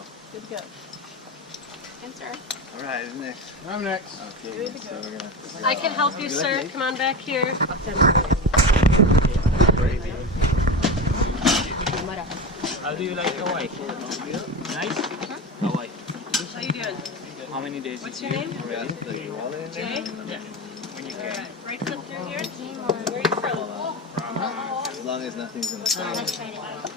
go. Good to go. Answer. All right, who's next? I'm next. Okay, so we're gonna. I can help you, sir. Come on back here. How do you like Kauai? Nice? Kauai. How you doing? How many days? What's your name? Jay? Yeah. When you All can. right. Right clip through here. Where are you from? As long as nothing's gonna fall.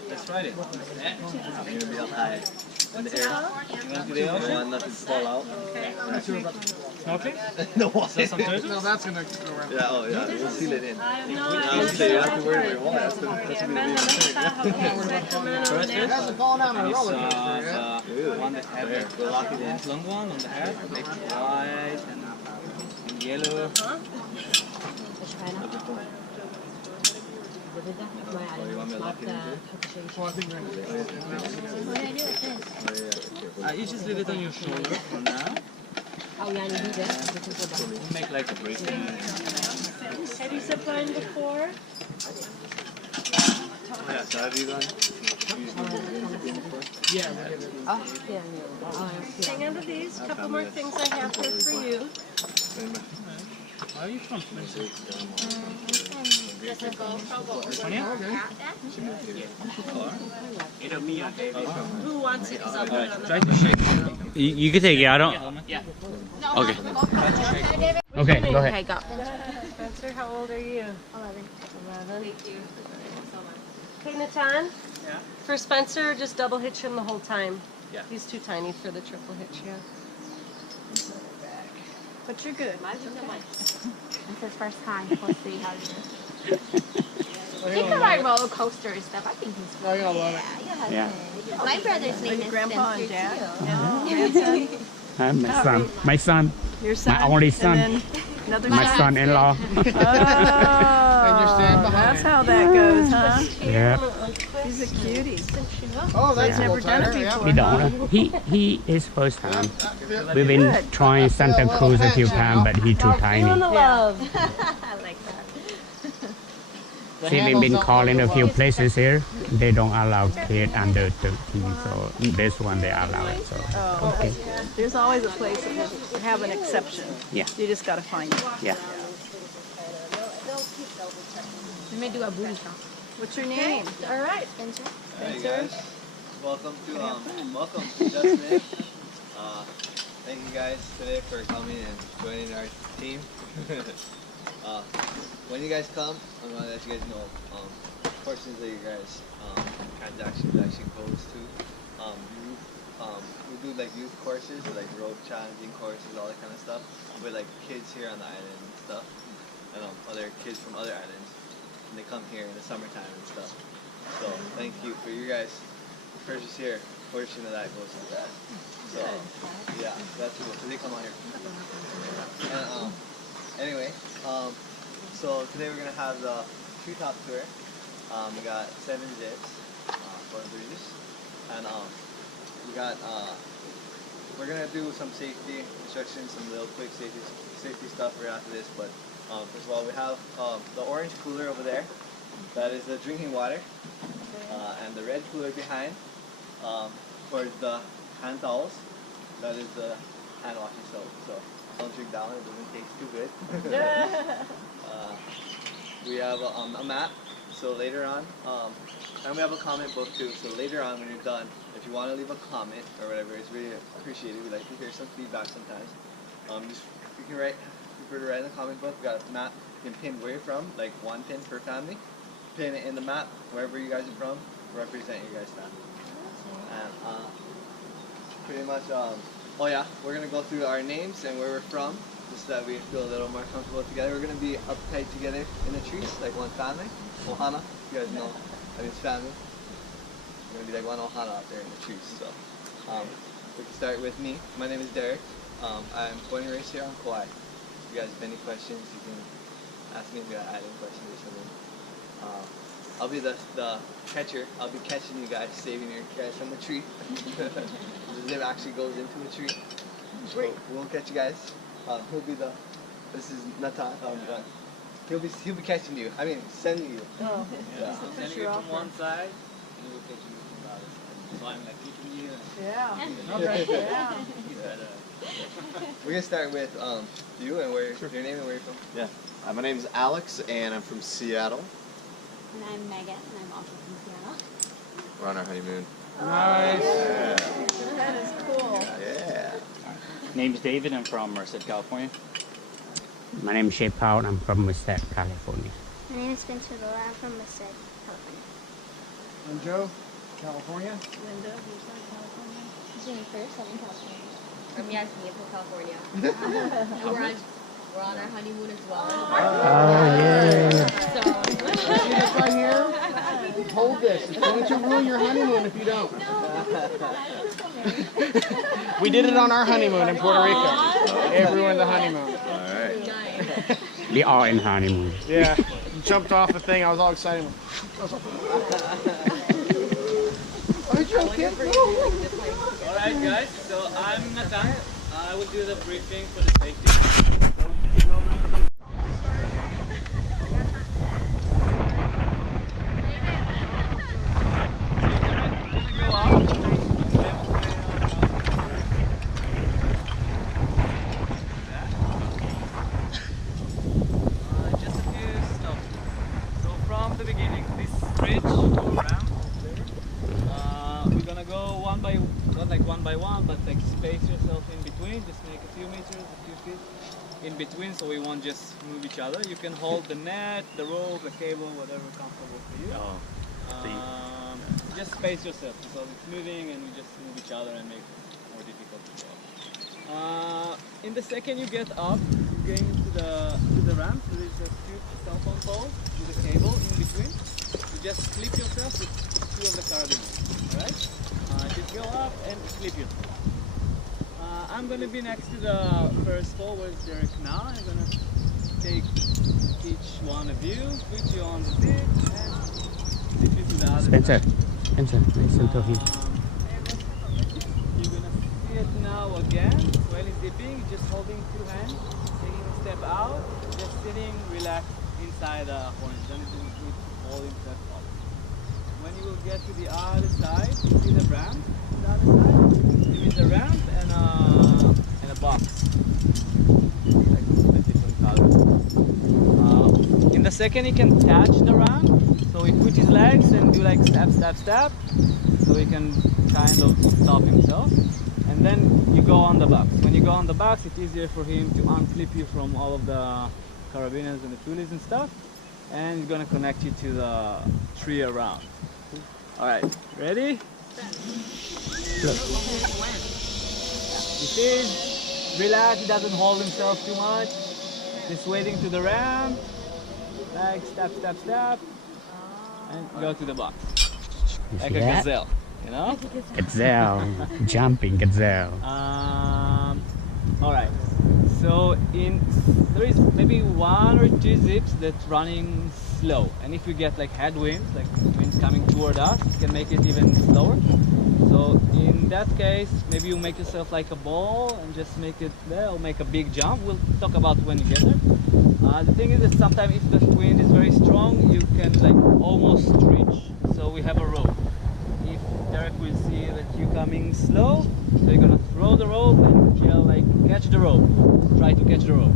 Let's try it. You're gonna be up high. In What's the it air. called? You want to do You don't the want nothing to fall out. Okay. Snorkeling? No, Is that some turtles? No, that's gonna go around. Yeah, oh yeah, we'll seal it in. I have no I idea. would say you don't have to worry about your wall. That's I've gonna been to Mesa, Sacramento, First It there. hasn't fallen down on a It's roller coaster yet. the one that have the lock it in, long one on the head, like white and yellow. Huh? Oh, you want me to lock it in too? Well, I think we're gonna Oh yeah. You just leave it on your shoulder for now. We'll make like a bracelet. Have you ziplined before? Yeah, so have you done? Yeah, we'll get it. Hang on to these. A couple more things I have here for you. Where are you from? California. Who wants it? Because I'll put it on the Try to shake it. You can take it. I don't. Yeah. Okay. Okay. Okay, go ahead. Okay, go. Spencer, how old are you? 11. 11. Thank you. Okay, Natan. Yeah. For Spencer, just double hitch him the whole time. Yeah. He's too tiny for the triple hitch, yeah. But you're good. It's his first time. We'll see how he is. He can ride roller coaster and stuff. I think he's Oh, you'll love it. yeah. My brother's name is Grandpa and Spencer, Dad? too. No, grandson. My son. My son. Your son. My only son. And then another My son. son-in-law. Oh, that's how that goes, huh? Yeah. He's a cutie. Oh, that's Yeah. a Never little done it tighter. Yeah. before. We don't. He is first time. We've been Good. trying Santa Cruz a few times, but he too Feeling tiny. the love. I like that. See, we've been calling a few places here. They don't allow kids under 13, so this one they allow it. So Oh, okay. There's always a place that will have an exception. yeah, You just got to find it. yeah. We may do a booty shot. What's your name? All right. Spencer? Hey guys, welcome to Justin. Thank you guys today for coming and joining our team. When you guys come, I'm gonna let you guys know portions of your guys' transactions actually goes to. We do like youth courses, like rope challenging courses, all that kind of stuff, with like kids here on the island and stuff, and other kids from other islands, and they come here in the summertime and stuff. So thank you for you guys' purchase here. Portion of that goes to that. So yeah, that's cool. So they come out here. And anyway, so today we're gonna have the treetop tour. We got 7 zips, 4 bridges, and we're gonna do some safety instructions, some little quick safety stuff right after this. But first of all, we have the orange cooler over there. That is the drinking water, and the red cooler behind for the hand towels. That is the hand washing soap. So don't drink that one; it doesn't taste too good. We have a map. So later on, and we have a comment book too. So later on, when you're done, if you want to leave a comment or whatever, it's really appreciated. We like to hear some feedback sometimes. You can write. Prefer to write in the comment book. We got a map. You can pin where you're from, like 1 pin per family. Pin it in the map wherever you guys are from. Represent your guys' family. And pretty much. Oh yeah, we're gonna go through our names and where we're from, just so that we feel a little more comfortable together. We're gonna be uptight together in the trees, like one family. Ohana, you guys know that means family. We're gonna be like one Ohana out there in the trees. So we can start with me. My name is Derek. I'm born and raised here on Kauai. If you guys have any questions, you can ask me if you have any questions or something. I'll be the catcher. I'll be catching you guys, saving you guys from the tree. The zip actually goes into the tree. So we'll catch you guys. This is Natan. He'll be catching you. I mean, sending you. Oh, Yeah. Sending you from one side, and we'll catch you from the other side. So I'm like keeping you. Yeah. Okay. Yeah. We're gonna start with you and where your name and where you're from. Yeah. My name's Alex, and I'm from Seattle. And I'm Megan, and I'm also from Seattle. We're on our honeymoon. Nice. Yeah. That is cool. Yeah. Name's David. I'm from Merced, California. My name is Shay Paul. I'm from Merced, California. My name is Spencer Laura. I'm from Merced, California. I'm Joe, California. Linda, you're from California. Jennifer, Southern California. I'm Yasmin from California. And we're on our honeymoon as well. Oh, yeah. See this right here? Hold this. It's going to ruin your honeymoon if you don't. We did it on our honeymoon in Puerto Rico. It ruined the honeymoon. All right. We all in honeymoon. Yeah. Jumped off the thing. I was all excited. Are you joking? Alright guys, so I'm Nathan. I will do the briefing for the safety. Just a few stuff. So from the beginning, this bridge or ramp, we're gonna go one by one, but like space yourself in between. Just make a few meters, a few feet in between, so we won't just move each other. You can hold the net, the rope, the cable, whatever comfortable for you. Just space yourself because it's moving, and we just move each other and make it more difficult to go up. In the second you get up, you're going to the ramp. So there's a few cell phone poles with a cable in between. You just flip yourself with two of the carabiners. Alright? Just go up and flip yourself. I'm going to be next to the first pole where Derek now. I'm going to take each one of you, put you on the zip, and zip you to the other Spencer, side. Spencer, listen to him. You're going to see it now again. While he's zipping, just holding two hands, taking a step out, just sitting relaxed inside the horn. Don't need to hold himself up. When you will get to the other side, you see the ramp on the other side. There is a ramp and a box. Like a different color. In the second, he can catch the ramp. So he put his legs and do like step, step, step. So he can kind of stop himself. And then you go on the box. When you go on the box, it's easier for him to unclip you from all of the carabiners and the pulleys and stuff. And he's gonna connect you to the tree around. Alright, ready? Look. He is relaxed, he doesn't hold himself too much. Just waiting to the ramp. Like step, step, step. And go to the box. Like a Yeah. gazelle, you know? Gazelle, jumping gazelle. Alright. So there is maybe one or two zips that's running slow, and if we get like headwinds, like winds coming toward us, it can make it even slower. So in that case, maybe you make yourself like a ball and just make it there, or make a big jump. We'll talk about when you get there. The thing is that sometimes if the wind is very strong, you can like almost reach. So we have a rope. If Derek will see that you're coming slow, so you're gonna throw the rope and yell like, catch the rope. Try to catch the rope.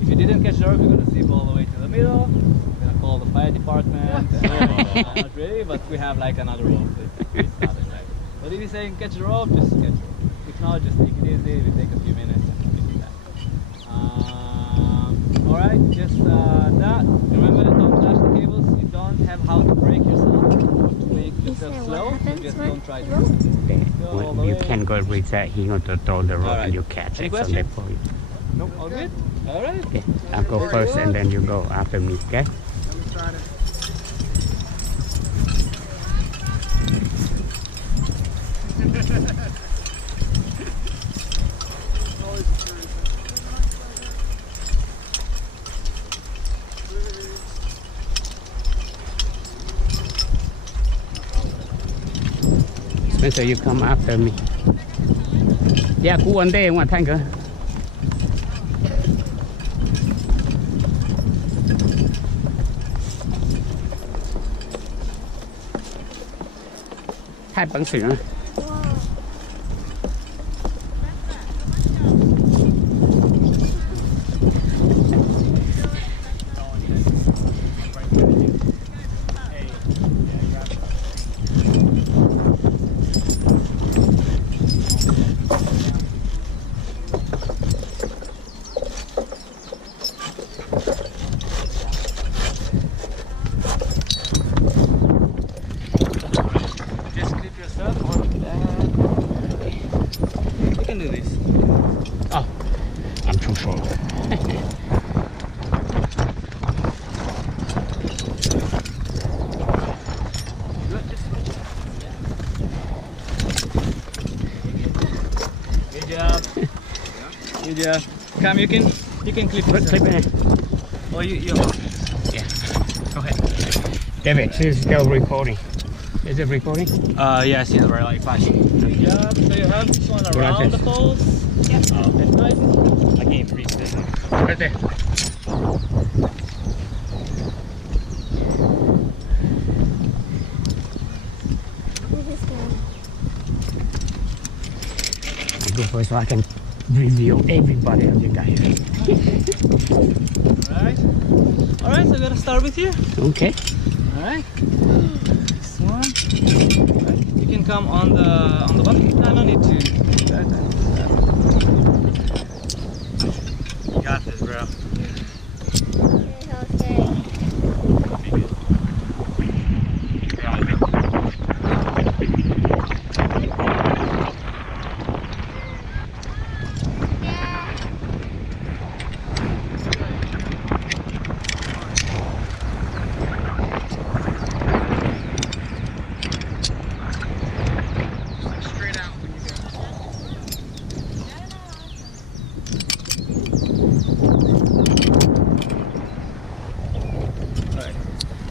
If you didn't catch the rope, you're gonna zip all the way to the middle. We're gonna call the fire department. Not really, but we have like another rope. It's not like. But if you're saying catch the rope, just catch the rope. If not, just take it easy. It will take a few minutes and we'll do that. Alright, just that. Remember, don't touch the cables. You don't have how to brake yourself or to make yourself slow. So just don't try to. When you can go reset, he going to throw the rope Alright. and you catch Any it someday questions? for you. Nope. All good? Alright. Okay, I'll go first and then you go after me, okay? Spencer, you come after me. Yeah, cú vấn đề ngoại thành cơ. Hai bằng xỉu. Yeah. Come, you can clip this. Clip it. Oh, you. Yeah. Go ahead. David, she's still recording. Is it recording? Yes, we're like flashing. Yeah, so you have this one around the poles. Yep. Oh, and right. I can't reach this one. Right there. I go first so I can review everybody of you guys. Alright, so we're gonna start with you. Okay. Alright. This one. Alright. You can come on the bottom. No, no need to. You got this, bro.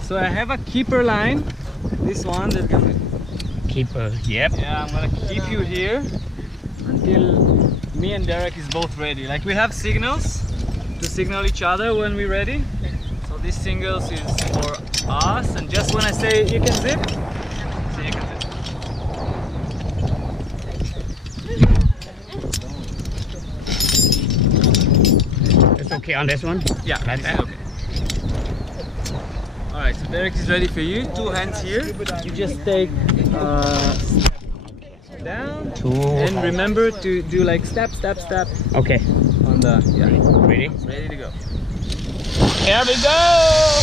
So I have a keeper line. This one that's gonna Keeper. Yep. Yeah, I'm gonna keep you here until me and Derek is both ready. Like we have signals to signal each other when we're ready. So this signals is for us, and just when I say you can zip, so you can zip. It's okay on this one? Yeah, Like this is that? okay. Alright, so Derek is ready for you. 2 hands here. You just take down. And remember to do like step, step, step Okay. on the, yeah. Ready? Ready to go. Here we go!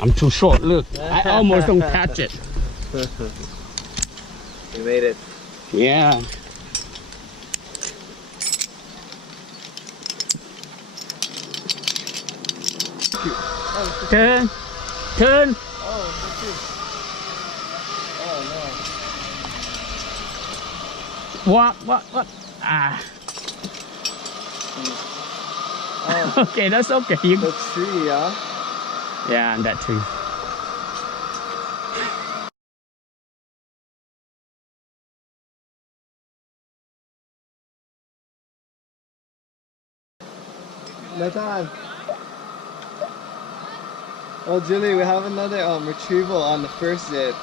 I'm too short, look. I almost don't catch it. You made it. Yeah. Turn. Turn. What? Ah. Okay, that's okay. You, The tree, yeah? yeah, and that tree. Nathan. Oh, Julie, we have another retrieval on the first zip.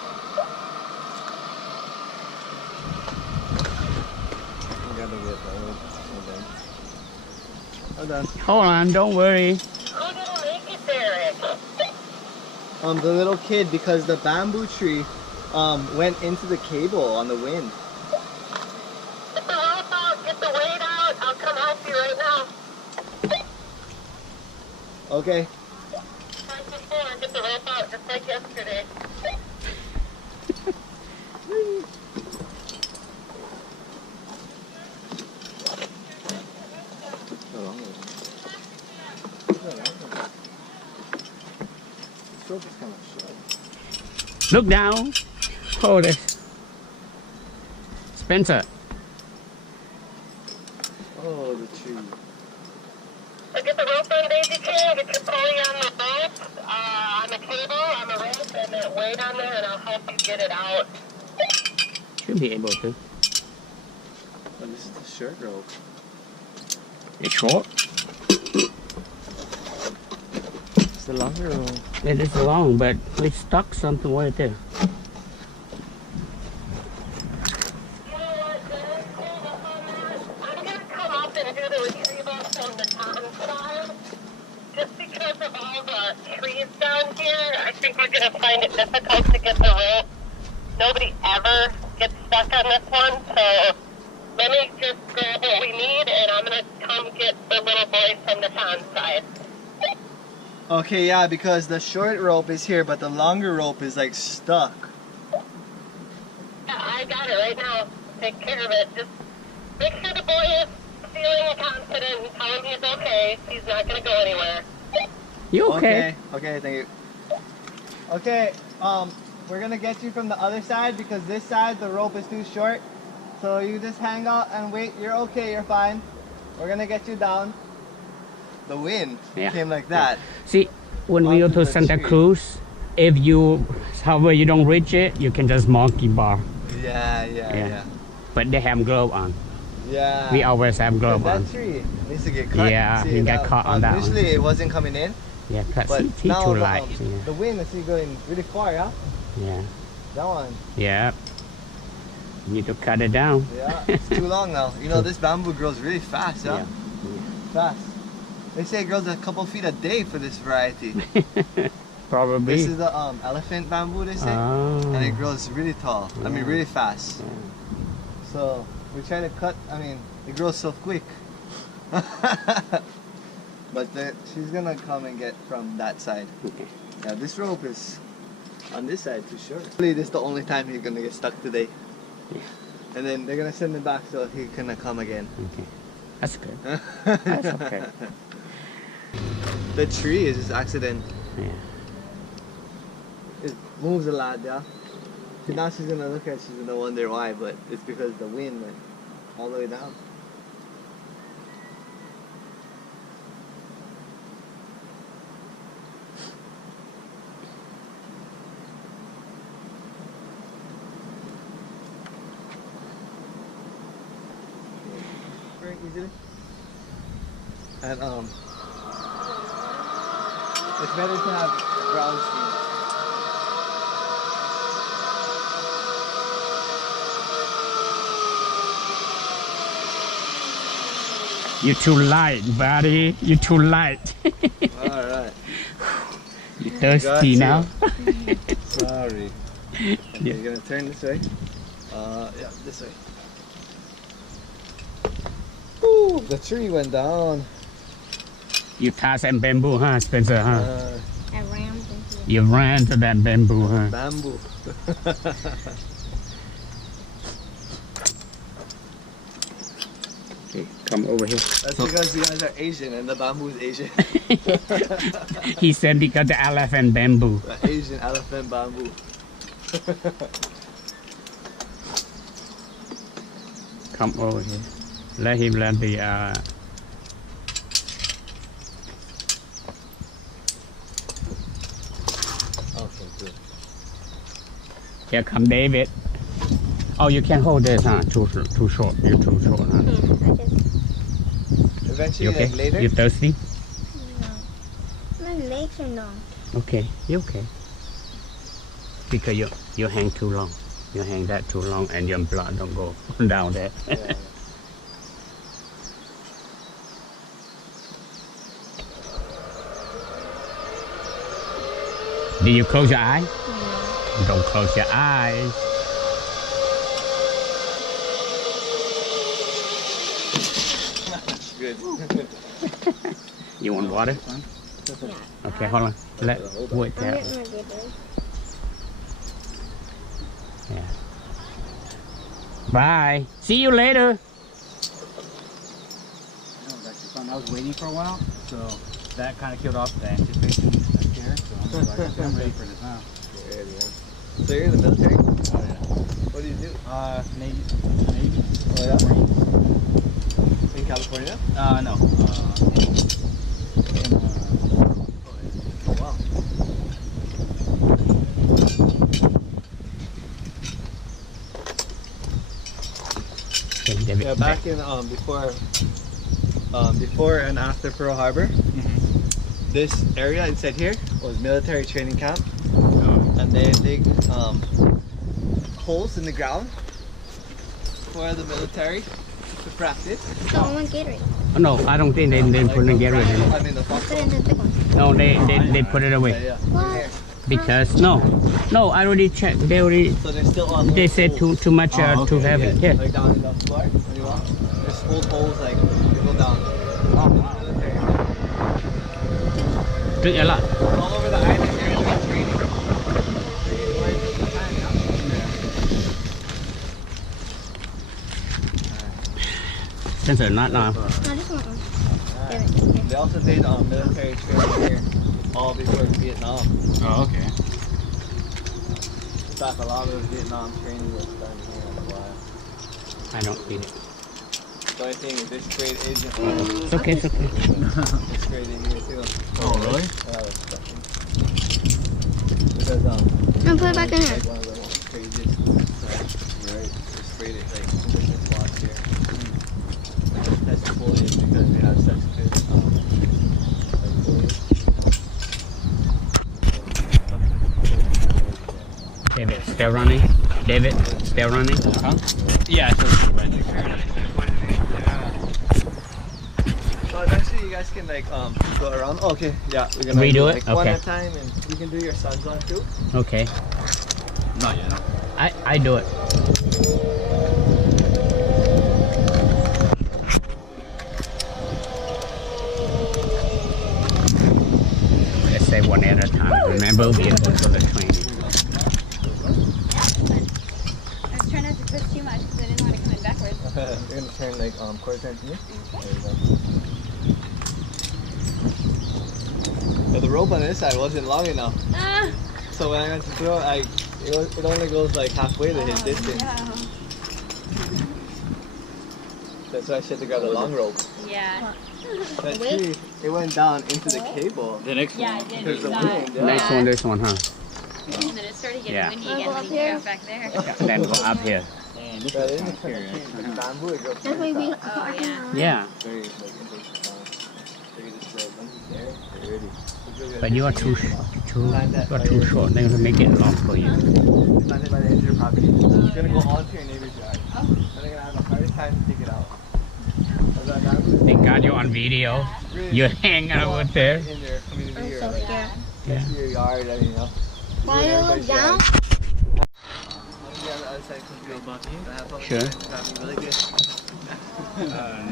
You gotta get that one. Hold on. Hold on, don't worry. Who didn't make it, Derek? The little kid, because the bamboo tree went into the cable on the wind. Get the rope out, get the weight out. I'll come help you right now. Okay. Like before, get the rope out, just like yesterday. Look down. Hold it. Spencer. Oh, the tree. So get the rope on, Daisy Chain, get your pulley on the boat, on the cable, on the rope, and that weight on there, and I'll help you get it out. Should be able to. Oh, this is the short rope. It's short. It's the longer rope. It is long, but we stuck something right there. You know what, Derek? Hold up on that. I'm going to come up and do the retrieval from the Tom side. Just because of all the trees down here, I think we're going to find it difficult to get the rope. Nobody ever gets stuck on this one, so let me just grab what we need, and I'm going to come get the little boy from the Tom side. Okay, yeah, because the short rope is here, but the longer rope is like stuck. Yeah, I got it right now. Take care of it. Just make sure the boy is feeling confident and tell him he's okay. He's not going to go anywhere. You okay? Okay, thank you. Okay, we're gonna get you from the other side because this side the rope is too short. So you just hang out and wait. You're okay, you're fine. We're gonna get you down. The wind came like that. See, when we go Onto to the Santa tree. Cruz, if you, however you don't reach it, you can just monkey bar. Yeah. But they have glove on. Yeah. We always have glove on. That tree needs to get cut. Yeah, See, he got caught on that one. Initially it wasn't coming in, Yeah, because but he now too the, light. the wind is going really far, yeah? Yeah. That one. Yeah. You need to cut it down. Yeah, it's too long now. You know, this bamboo grows really fast, yeah? Fast. They say it grows a couple feet a day for this variety. Probably. This is the elephant bamboo, they say. Oh. And it grows really tall. I mean, really fast. Yeah. So, we try to cut, I mean, it grows so quick. But she's gonna come and get from that side. Okay. Yeah, this rope is on this side too short. Really, this is the only time he's gonna get stuck today. Yeah. And then they're gonna send him back so he can come again. Okay. That's good. That's okay. The tree is just accident. Yeah. It moves a lot, yeah. See, now she's gonna look at it, she's gonna wonder why, but it's because the wind went all the way down. Very easily. And it's better to have ground speed. You're too light, buddy. You're too light. Alright. You thirsty now? Sorry. Okay, you're gonna turn this way. Yeah, this way. Ooh, the tree went down. You toss that bamboo, huh, Spencer, huh? I ran into it. You ran to that bamboo, huh? Bamboo. Okay, come over here. That's because you guys are Asian and the bamboo is Asian. He said because the elephant bamboo. The Asian elephant bamboo. Come over here. Let him let the Okay, good. here come David. Oh, you can hold this, huh? Too short. You're too short, huh? Eventually, You okay? like later. You thirsty? My legs are long. Okay, you okay? Because you hang too long. You hang that too long, and your blood don't go down there. Yeah. Did you close your eye? Don't close your eyes. Good. You want water? Okay, hold on. Let wait I'm there. getting my gibbers. Yeah. Bye. See you later. That was actually fun. I was waiting for a while, so that kind of killed off the anticipation that's here. So I'm like, okay, I'm ready for this now. So you're in the military? Oh yeah. What do you do? Navy. Oh yeah? Marines. In California? No. Oh wow. Okay, David, Yeah, back in before and after Pearl Harbor, this area inside here was military training camp, and they dig holes in the ground for the military to practice. So I want Gatorade. Oh, no, I don't think they put it in Gatorade. I mean the Put it foxhole. in the big one. No, they put it away. Yeah. What? Because no, I already checked. They already So there's still they said too much too heavy. Yeah, Yeah. like down in the floor when you walk. There's old holes like you go down. Military. Drink a lot. All over the island here is like training. Spencer, not now. No, this one. They also did military training here all before Vietnam. Oh, okay. In fact, a lot of Vietnam training was done here on Kauai. I don't eat it. The only thing is this grade isn't It's okay, it's okay. this grade in here too. Oh, really? Because No, put it back in here. like one of the most craziest right? Just graded like indigenous spots here. That's the foliage because we have such good like foliage. David, still running? David, still running? Huh? Yeah, it's just running. So eventually you guys can like go around. Oh, okay, yeah, we're gonna Redo do, it? like one Okay. at a time, and you can do your sons on too. Okay. Not yet, no. I do it. Let's say one at a time. Remember, we are going for the training. I was trying not to push too much because I didn't want to come in backwards. You're gonna turn like quarter turn to me. There you go. But the rope on this side wasn't long enough, Ah! so when I went to throw, it only goes like halfway to his distance. That's why I said to grab the long rope. Yeah. That tree, it went down into the cable. The next Yeah, I one. did. Because the saw wind, it. yeah. Next one, this one, huh? And then it started getting Yeah. windy Wanna again go when up you here? drove back there. Yeah, then go up here. And this But is in the kind of tree, curious. the bamboo, it goes That's very why we. fast. Oh, yeah. Yeah, Very like invasive sound. So you just like once it's there, you're ready. but you are too short. They're gonna make it long for you. Planted by the edge of your property. It's gonna go onto your neighbor's yard. And they're gonna have the hardest time to dig it out. That bamboo They got you on video. really You're hanging over there. in their community or So like scared. Yeah. your yard, I mean, you know. Why you look down? Yeah, the other side could be about you. Sure. That'd be really good.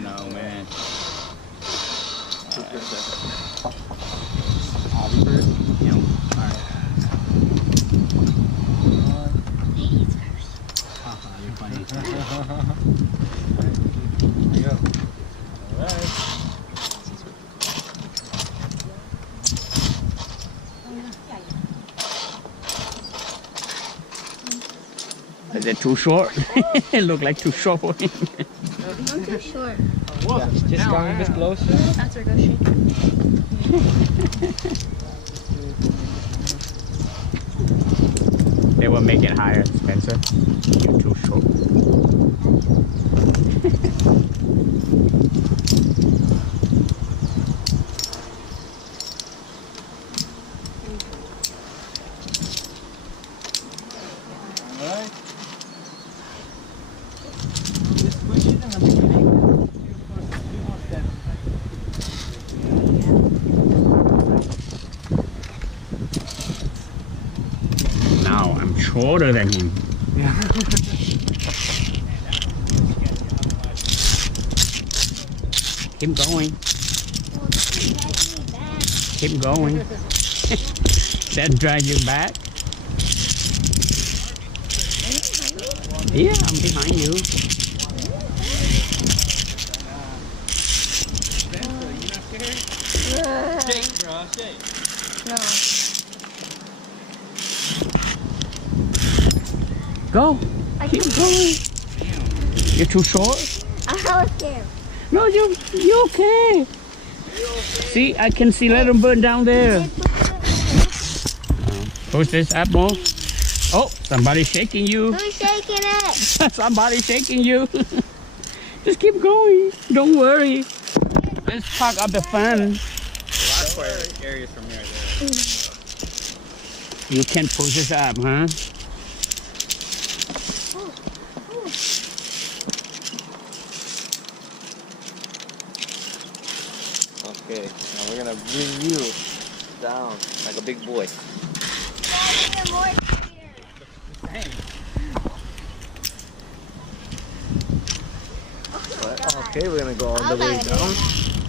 no, man. You're funny. There you go. Alright. Is it too short? It looked like too short for him. I'm too short. Just come a bit closer. That's where go shake. They will make it higher, Spencer. You're too short. Alright. Just push it in the beginning. Few more steps. Now I'm shorter than him. Keep going. Keep going. That drag you back. Yeah, I'm behind you. Shake, bro, shake. No. Go. I Keep can't. going. You're too short. I'm scared. No, you okay. See, I can see little bird down there. Push this up more. Oh, somebody's shaking you. Who's shaking it? Somebody's shaking you. Just keep going. Don't worry. Let's park up the fun. That's quite areas from here. You can push this up, huh? Okay, now we're gonna bring you down like a big boy. Okay, we're gonna go all the way down.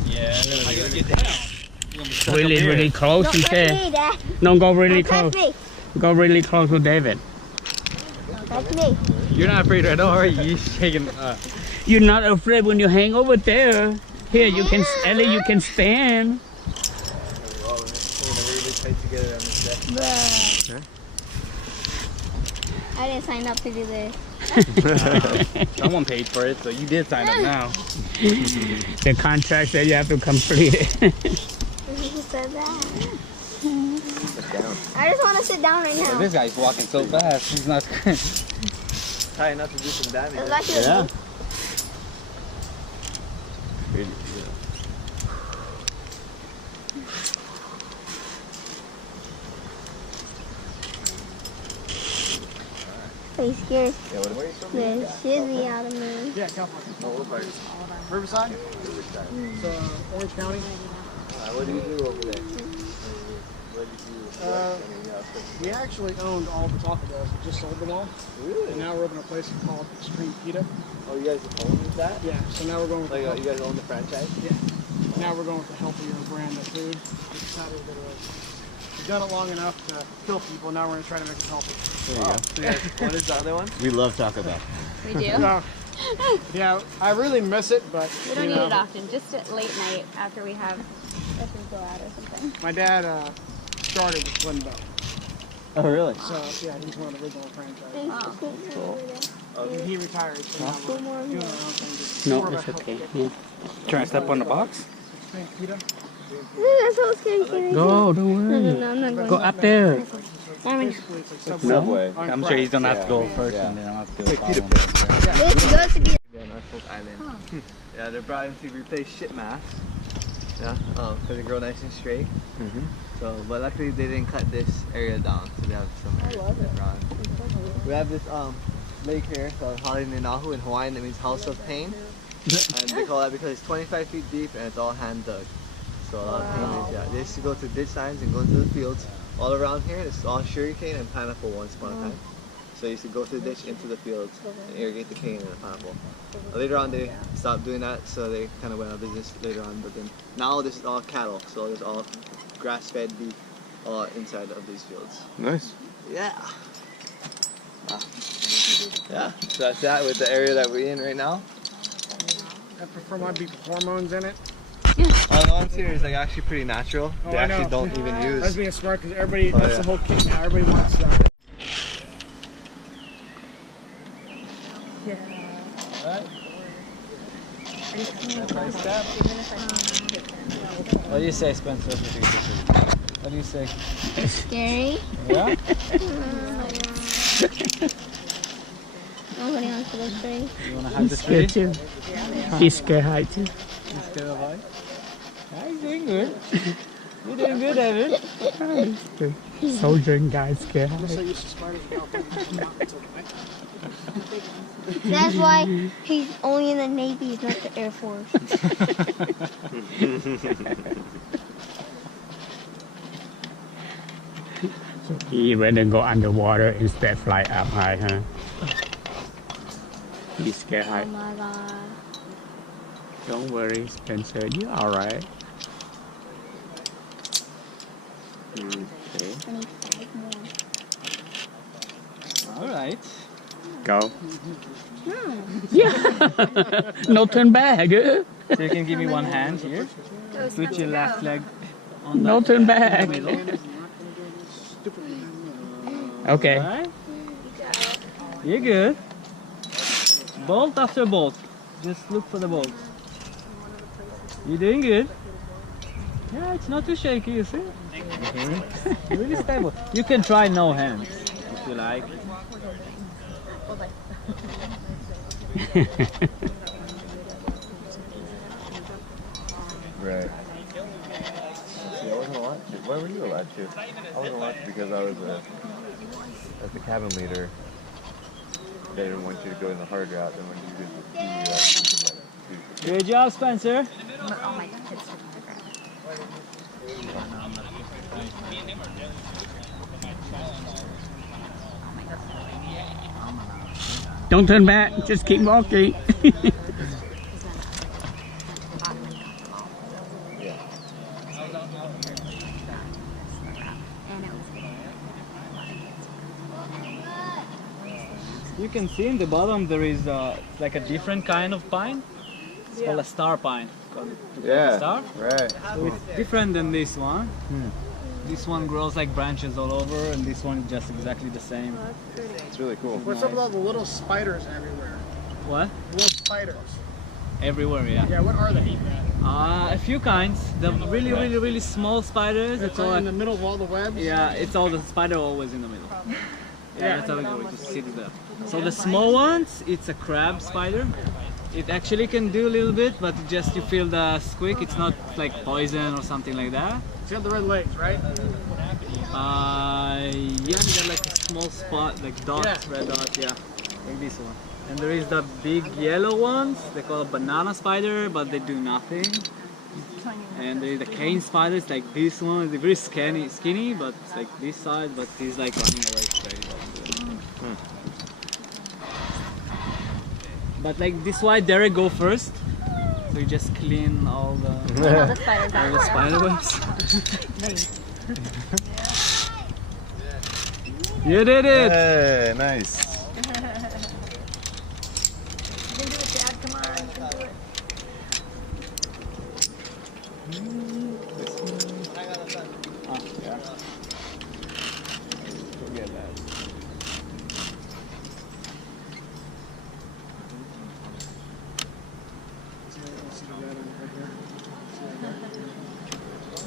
Yeah, Really close, he said. No, go really close. Go really close to David. That's me. You're not afraid, right? Don't worry, you shaking. You're not afraid when you hang over there. Here, you can, Ellie, you can stand. Bruh. I didn't sign up to do this. Someone paid for it, so you did sign up now. The contract said you have to complete it. Who said that? I just want to sit down right now. This guy's walking so fast, he's not. Try not to do some damage. It's actually Yeah. They scared Yeah, what the shizzy out of me. Yeah, California. Oh, what part? Riverside? Riverside. It's Orange County. What do you do over there? What do you do? We actually owned all the Taco Bells. We just sold them all. Really? And now we're opening a place called Extreme Pita. Oh, you guys own that? Yeah, so now we're going with Like, the you guys own the franchise? now we're going with the healthier brand of food. We decided that we've done it long enough to kill people. Now we're going to try to make it healthy. There you go. So you guys, what is the other one? We love Taco Bell. We do. So, yeah, I really miss it, but We don't you eat know, it often, just at late night after we go out or something. my dad started with Glenbow. Oh, really? So yeah, he's one of the original franchises. Oh. He retired, so now we're doing our own thing. Just No, more of a it's okay. healthy- Yeah. Trying to step on the box? Extreme Pita. That's so scary. Go, don't No, worry. I'm not going. Go up there. I mean, Basically, it's like Subway. on I'm crack. sure he's gonna have to go Yeah. first Yeah. and then I'll have to Like follow Peter him. it's good to be. Yeah, Norfolk Island. Yeah, they're brought in to replace shit masks. Yeah, because they grow nice and straight. Mm-hmm. So, but luckily they didn't cut this area down, so they have some area that ground. We have this lake here called Halininahu in Hawaiian. That means House of Pain, and they call that because it's 25 feet deep and it's all hand dug. So a lot of pain is, yeah. They used to go to ditch lines and go into the fields all around here. It's all sugarcane and pineapple once upon a time. So they used to go to the ditch into the fields and irrigate the cane and the pineapple. Later on they stopped doing that, so they kind of went out of business later on. But then now this is all cattle, so there's all grass-fed beef inside of these fields. Nice. Yeah. Yeah. So that's that with the area that we're in right now. I prefer my beef with hormones in it. Oh, the ones here is like actually pretty natural. Oh, They I actually know. don't even That's use. being smart because everybody, Oh, that's yeah. the whole kick now. Everybody wants What do you say, Spencer? What do you say? It's scary. Yeah? I'm holding on to the tree. You wanna have this Scared tree? too. He's scared high too. You scared of height? Yeah, he's doing good. You're doing good, Evan. Soldiering guy scared high. so used to spiders in California. That's why he's only in the Navy, he's not the Air Force. He rather go underwater instead fly up high, huh? He's scared Oh high. my god. Don't worry, Spencer. You're alright. Okay. I need 5 more. Alright. Go. Yeah. No turn back. So you can give me one hand here. Put your left leg on No that turn back. middle. Okay. Alright. You're good. Bolt after bolt. Just look for the bolt. You're doing good. Yeah, it's not too shaky, you see? You're really stable. You can try no hands if you like. Right. See, I wasn't allowed to. Why were you allowed to? I wasn't allowed to because I was as the cabin leader. They didn't want you to go in the hard route. They wanted you to do the Good job, Spencer. Oh my kids. Don't turn back. Just keep walking. You can see in the bottom there is like a different kind of pine. It's called a star pine. Called Yeah. Star. Right. So it's different than this one. this one grows like branches all over, and this one is just exactly the same. Oh, that's pretty. It's really cool. What's up with all the little spiders everywhere? What? Little spiders. Everywhere, yeah. Yeah, what are they? A few kinds. The really small spiders. It's all in the middle of all the webs? Yeah, it's all the spider always in the middle. Yeah, that's how it goes. Just sits there. So the small ones, it's a crab spider. It actually can do a little bit, but just you feel the squeak. It's not like poison or something like that. It's got the red legs, right? Yeah, you got like a small spot, like dot, red dot, yeah, like this one. And there is the big yellow ones. They call it banana spider, but they do nothing. And there is the cane spider. It's like this one. It's very skinny, but it's like this size. But he's like running away straight. But like this is why Derek go first. So you just clean all the spider webs. You did it! Hey, nice. You can do it, Dad. Come on, you can do it. Ah, yeah. Forget that.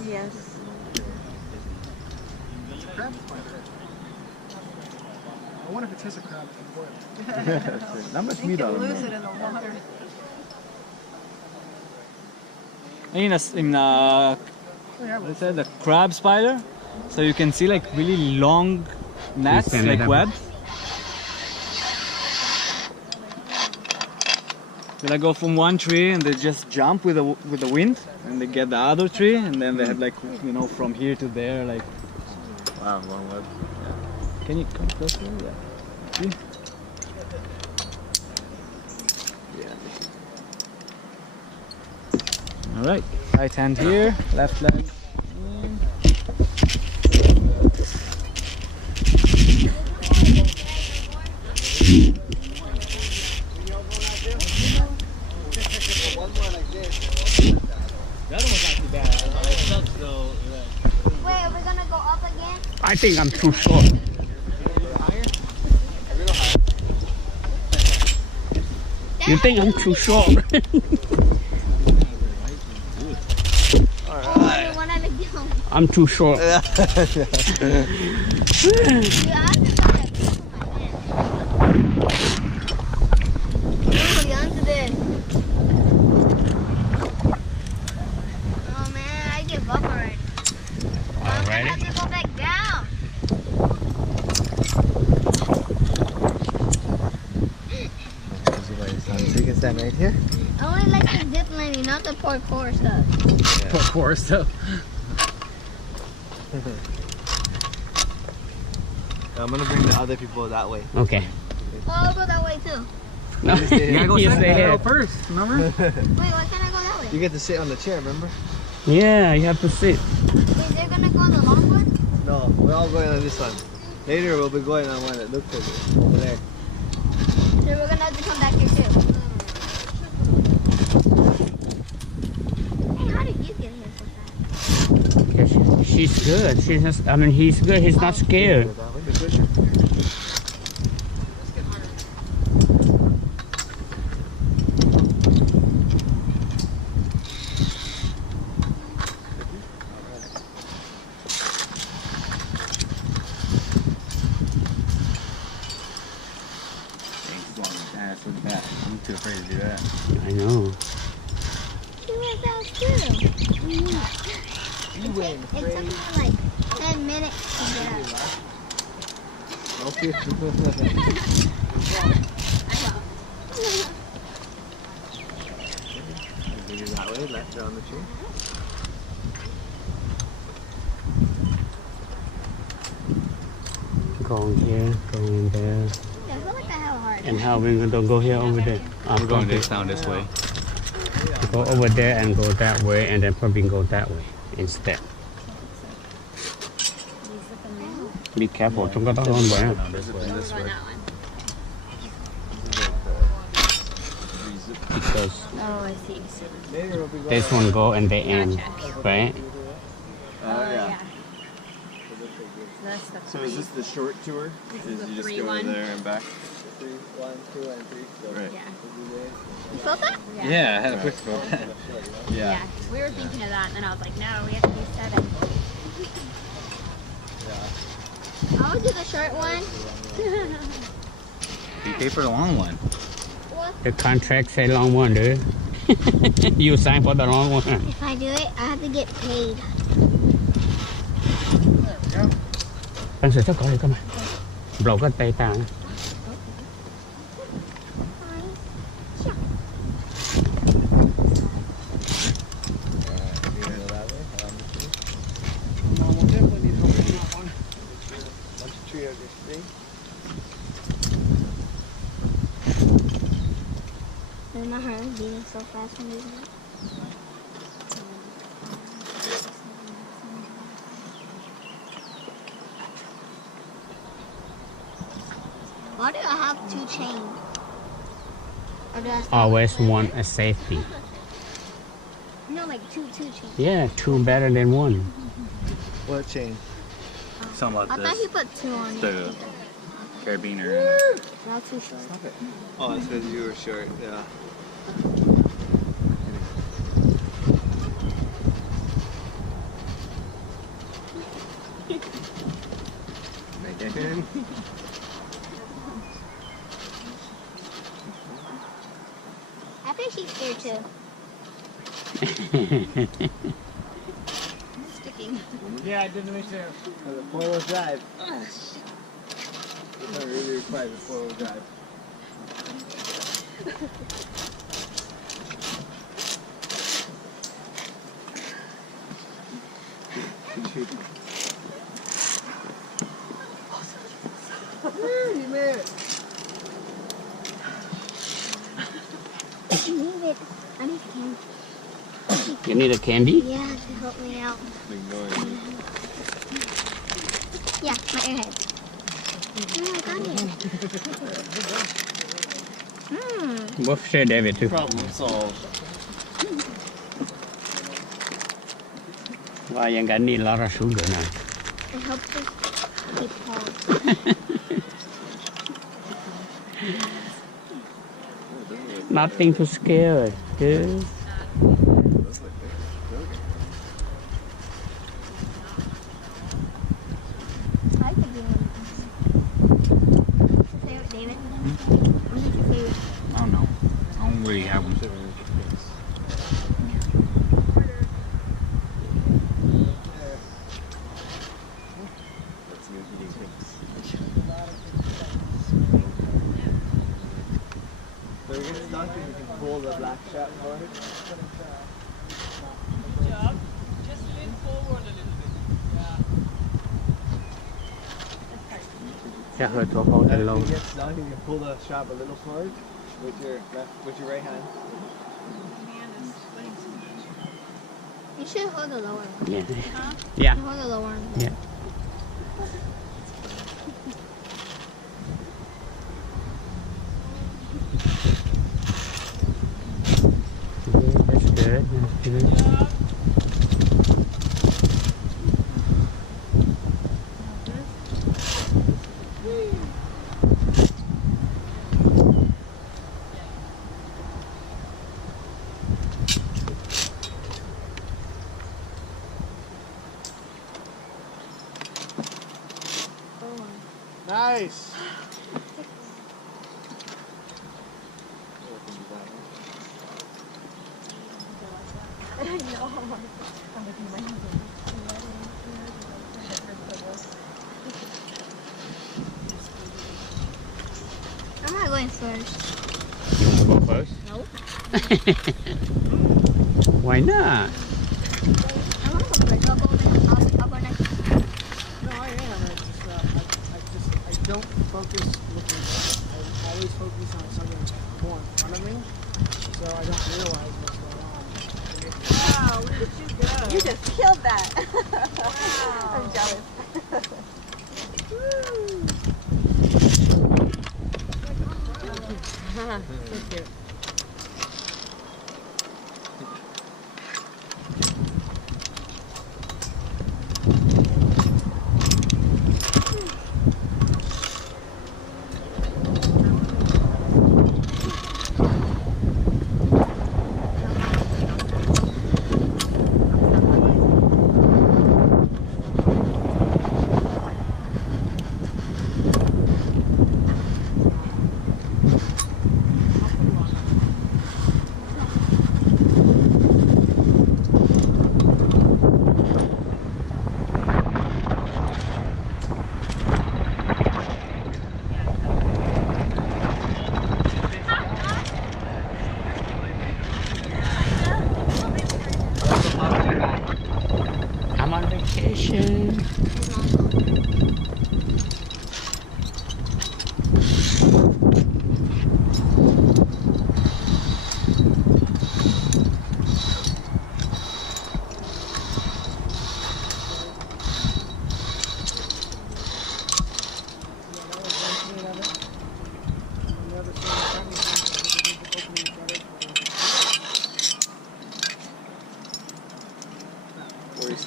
Yes. Crab spider. I wonder if it tastes like crab if you boil it. Not much You meat can on lose them. it in the water. They said the crab spider, so you can see like really long nets, stand like it up. webs. They like go from one tree and they just jump with the wind, and they get the other tree, and then they have like from here to there, like. Wow, long web. Can you come closer? Yeah. See? Yeah. All right. Right hand here, left leg. That one was not too bad. It's up, so, Wait, are we gonna go up again? I think I'm too short. You think I'm too short? Oh, you wanna look down? I'm too short. Yeah, I just got that piece of my hand. Oh, onto this. Oh man, I give up already. I'm gonna have to go back down. So you can stand right here. I only like the zip lining, not the parkour stuff. Poor stuff. I'm gonna bring the other people that way. Okay. Oh, I'll go that way too. No, You gotta go you second. stay Go here. first, remember? Wait, why can't I go that way? You get to sit on the chair, remember? Yeah, you have to sit. Wait, they're gonna go on the long one? No, we're all going on this one. Later we'll be going on one that looks like it, over there. So we're gonna have to come back here too. Hey, how did you get here so fast? Yeah, she's good. He's good. He's not scared. I'm too afraid to do that. I know. She was out too. It took me like 10 minutes to get up. Okay. That way, left around the tree. Going here, going there. Yeah, I feel like I have a heart. And how we're going to go here, over there? We're going down this way. Go over there and go that way, and then probably go that way instead. Be careful, chúng có tao hơn vậy. Because Oh, I see. Later we'll be going. this one go and they end, right? Oh yeah. That's the So is this the short tour? This Is is the you just 3 go one. there and back? 3, 1, 2, and 3. So Right. Yeah. You felt that? Yeah, I had a quick thought. Yeah. We were thinking of that, and then I was like, no, we have to do 7. I'll do the short one. You pay for the long one. What? The contract say long one, dude. You sign for the long one. If I do it, I have to get paid. Anh sẽ cho có đi cơ mà. Blow cái tay ta. We'll definitely need help with that one. Bunch of tree hugger thing. And my heart is beating so fast when moving it. Why do I have 2 chains? Or do I still Always have want a safety. No, like 2 chains. Yeah, 2 better than 1. What chain? Something I about thought he this. put 2 on it. The carabiner. Now 2 short. Oh, it's because you were short, yeah. Again. I think she's scared too. Sticking. Yeah, I did me too. The 4-wheel drive. It's not really required the 4-wheel drive. You made it. I need it. I need candy. You need a candy? Yeah, to help me out. Ignoring me. Yeah, my airhead. Oh, I got it. Both share David too. Problem solved. Wow, you got need a lot of sugar now. It helps us keep calm. Nothing to scare, dude. I could do it. What's your favorite, David? What's your favorite? I don't know. I don't really have one. That's new heating things. So we're gonna start and you can pull the black strap forward. Just lean forward a little bit. Chắc hơi thua khâu And lâu. when it gets done, you can pull the strap a little forward with your right hand. You should hold the lower one. Yeah. Yeah. Hold the lower one. Yeah. That's good. That's good. Nice. I'm not going first. You want to go first? Nope. Why not? I want to go first. I'll go next. No, I am. I don't focus looking back. I always focus on something more in front of me, so I don't realize what's going on. Wow, look at you go. You just killed that. Wow. I'm jealous. So cute.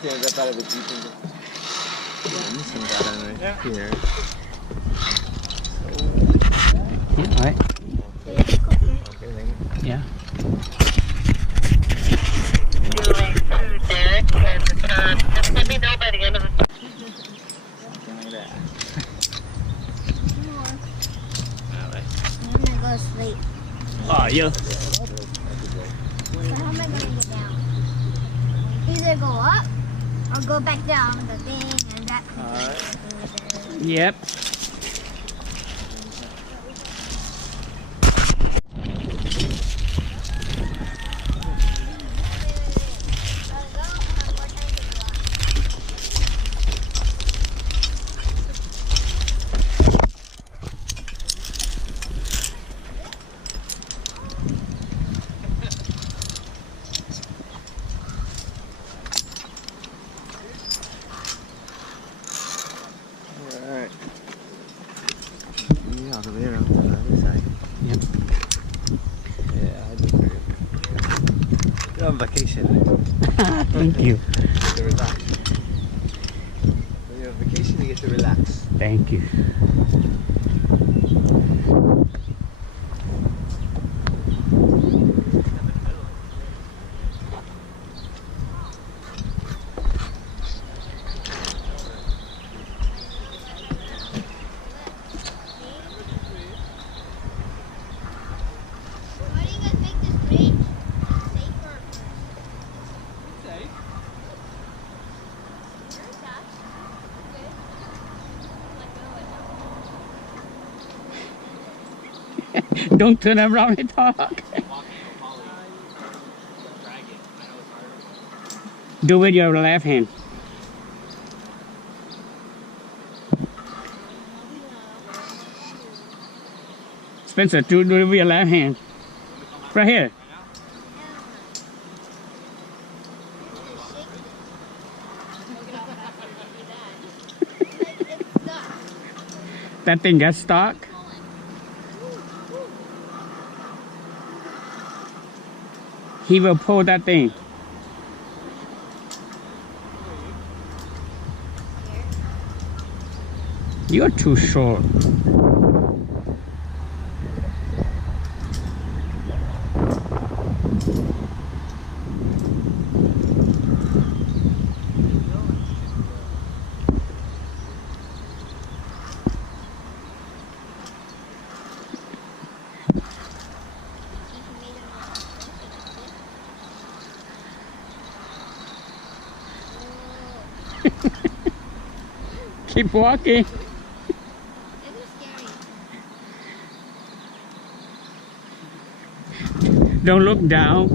gonna jump out of the Jeep and just some got on right here. Yeah, right. Okay, then. Yeah. Doing to Derek and just let me know by the end of the Something like that. I'm gonna go sleep. Oh, yeah. So how am I gonna get down? Either go up or go back down the thing and that. Yep. Alright. Yeah, over there on the other side. Yep. Yeah, I just figured. You're on vacation. Thank you. To relax. When you're on vacation, you get to relax. Thank you. Why do you guys make this bridge safer? Don't turn around and talk. Do with your left hand. Spencer, do it with your left hand. Right here. That thing got stuck. He will pull that thing. You're too short. Keep walking. Don't look down.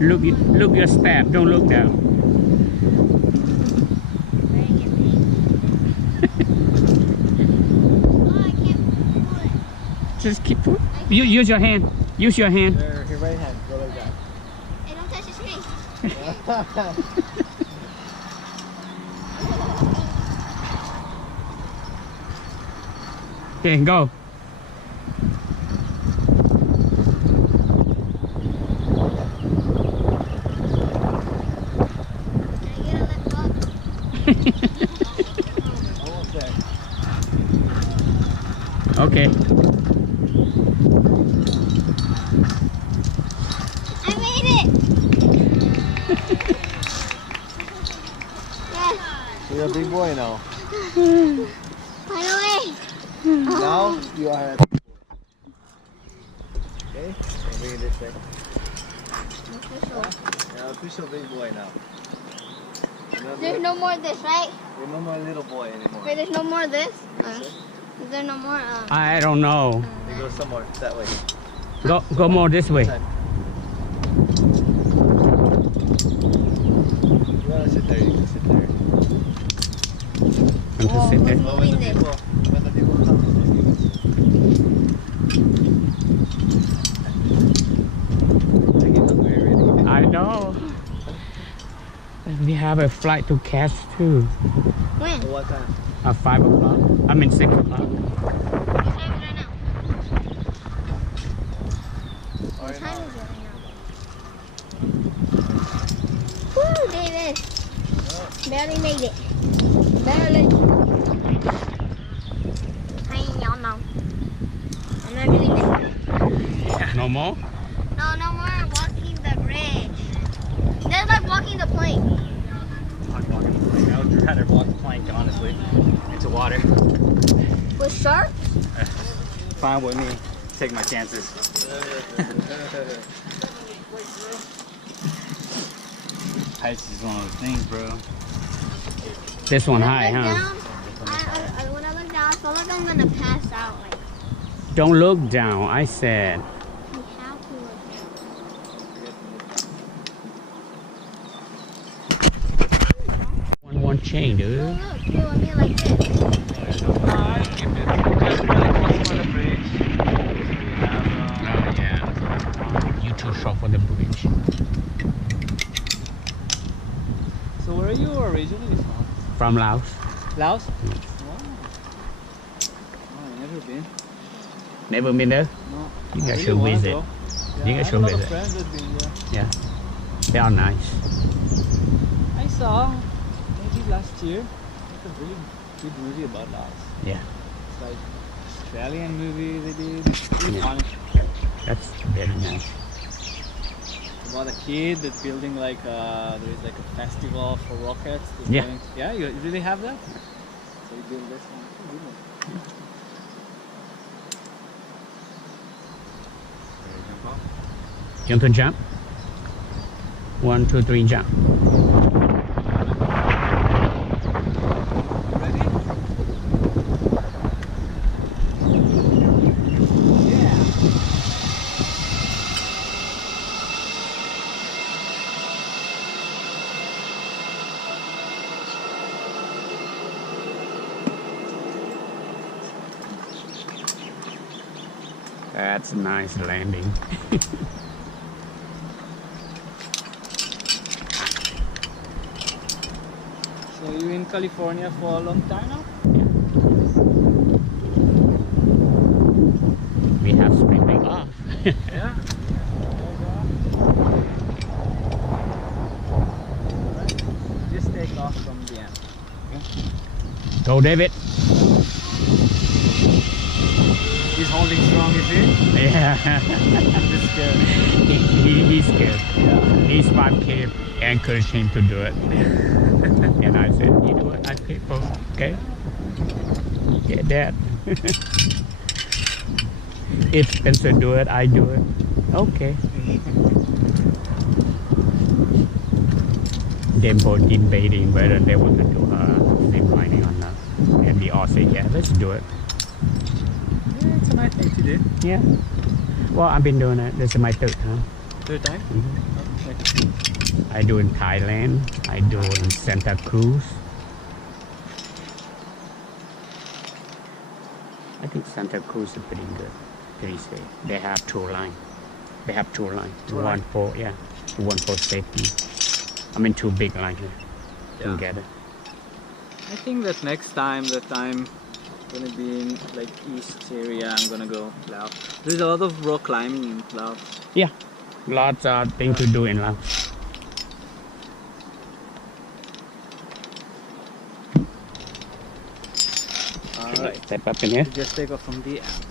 Look your step. Don't look down. Just keep pulling. Use your hand. Use your hand. Your right hand. Go like that. Hey, don't touch his face. Okay, go. Almost there. Okay. I made it! Yes, You're a big boy now. finally! Now you are a big boy. Okay? I'll bring it this way. You're an official big boy now. There's no more of this, right? You're no more little boy anymore. Wait, there's no more of this? Is there no more? I don't know. You go somewhere that way. Go more this way. You wanna sit there, you can sit there. I'm just sit there. But when the people come, I get hungry already. I know. We have a flight to catch too. When? What time? At 5 o'clock. I mean 6 o'clock. What time is it right now? Woo, David! Barely made it. Barely. Y'all know. I'm not doing this. Yeah. No more? No, no more walking the bridge. That's like walking the plank. Walking the plank. I would rather walk the plank, honestly, into water. With sharks? Fine with me. Take my chances. Heights is one of the things, bro. This one When I high, look huh? down, when I look down, I feel like I'm gonna pass out. Like, Don't look down, I said. you have to look down. One chain, dude. Oh, look, you want me like this. Yeah. You too short for the bridge. So where are you originally from? From Laos. Laos? Wow. Oh, never been. Never been there? No. You I guys really should wanna visit. go. You Yeah, guys I have should a lot of visit. friends that been there. Yeah. They are nice. I saw maybe last year like a really good movie about Laos. Yeah. It's like Australian movie they did. It's really Yeah. funny. That's very nice. About a kid that's building like there is like a festival for rockets. That's Yeah. going- yeah, you really have that? So you build this one. Oh, good one. You want to jump? 1, 2, 3, jump. Ready? Yeah. That's a nice landing. So you in California for a long time now? We have spring break off. Yeah. Just take off from the end. Go, David. He's holding strong, you see? Yeah. Just scared. He's scared. Yeah. His 5K encouraged him to do it. And I said, you do it, I pay for it. Okay? Get that. If Spencer do it, I do it. Okay. They both debating whether they want to do ziplining or not. And we all say, yeah, let's do it. Yeah, it's a nice thing to do. Yeah. Well, I've been doing it. This is my third time. Third time? Okay. I do in Thailand. I do in Santa Cruz. I think Santa Cruz is pretty good. Pretty safe. They have two lines. They have two lines. One for one for safety. I mean two big lines here together. I think that next time that I'm gonna be in like east area, I'm gonna go Laos. There's a lot of rock climbing in Laos. Yeah. Lots of things to do in Laos. Alright. Step up in here. Just take off from the end.